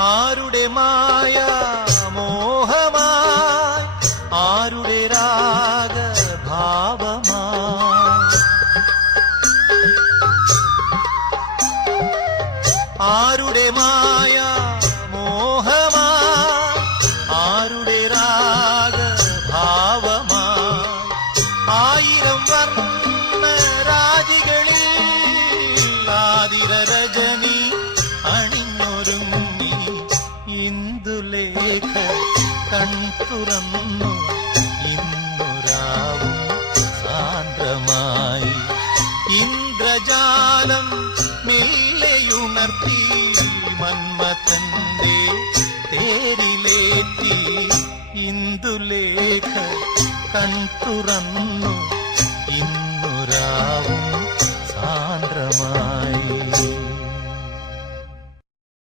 ആരുടെ മായ മോഹമായി ആരുടെ രാഗഭാവമായി ആരുടെ മായ മോഹമായി ആരുടെ രാഗഭാവമായി ആയിരം വർണ്ണ രാജികളിൽ ആതിര രജനി അണിഞ്ഞൊരുങ്ങി ഇന്ദുലേഖ കൺതുറന്നു ഇന്നുരാവും സാന്ദ്രമായി ഇന്ദ്രജാലം മെല്ലെയുണർത്തി മന്മഥന്റെ തേരിലേറ്റി ഇന്ദുലേഖ കൺതുറന്നു